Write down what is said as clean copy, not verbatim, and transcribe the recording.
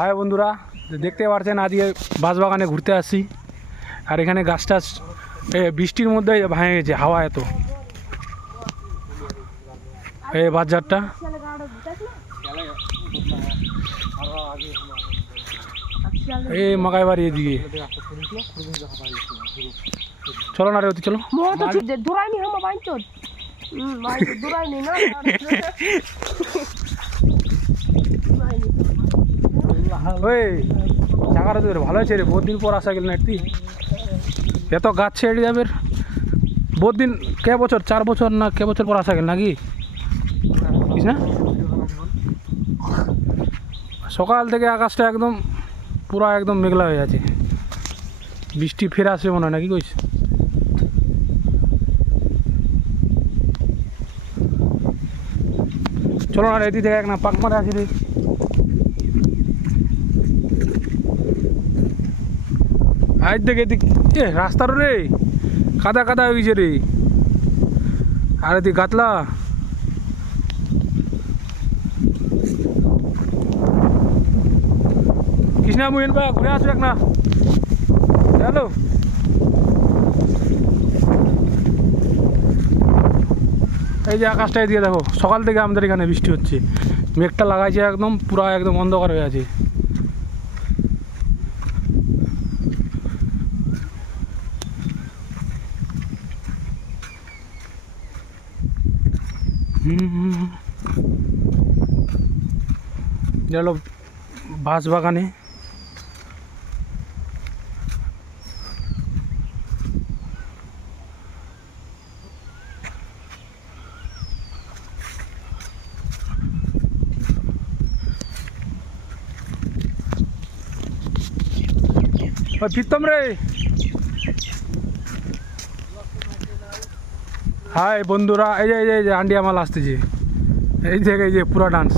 High বন্ধুরা, দেখতে পাচ্ছেন আজকে বাঁশবাগানে ঘুরতে আসছি। আর এখানে গাছ টাছ বৃষ্টির মধ্যে ভেঙে গেছে, হাওয়া এত। এই বাজারটা এই মাকাই বাড়ি এদিকে। চলো না রে, অতি চলো। ওই জায়গাটা তো ভালো আছে রে, বহুত দিন পর আসা গেল না একটি। এত গাছ ছেড়ে যাবে বহুত দিন, কে বছর 4 বছর না কে বছর পর আসা গেল নাকি না? সকাল থেকে আকাশটা একদম পুরা একদম মেঘলা হয়ে আছে, বৃষ্টি ফের আসবে মনে হয় নাকি কইস। চলো না এদিক থেকে এক না পাক মারে আসি রে। আজ দেখে এদিক রাস্তার রে কাদা কাদা হয়ে গেছে রে। আর এদিক গাতলা কৃষ্ণা মুহিন ভাই ঘুরে আসবে এক না। হ্যালো, এই যে আকাশটা এদিকে দেখো, সকাল থেকে আমাদের এখানে বৃষ্টি হচ্ছে, মেঘটা লাগাইছে একদম পুরা একদম অন্ধকার হয়ে আছে। হলো বাঁশবাগানে। প্রীতম রে, হাই বন্ধুরা, এই যে আন্ডিয়া মাল আসতেছে, এই যে পুরা ডান্স।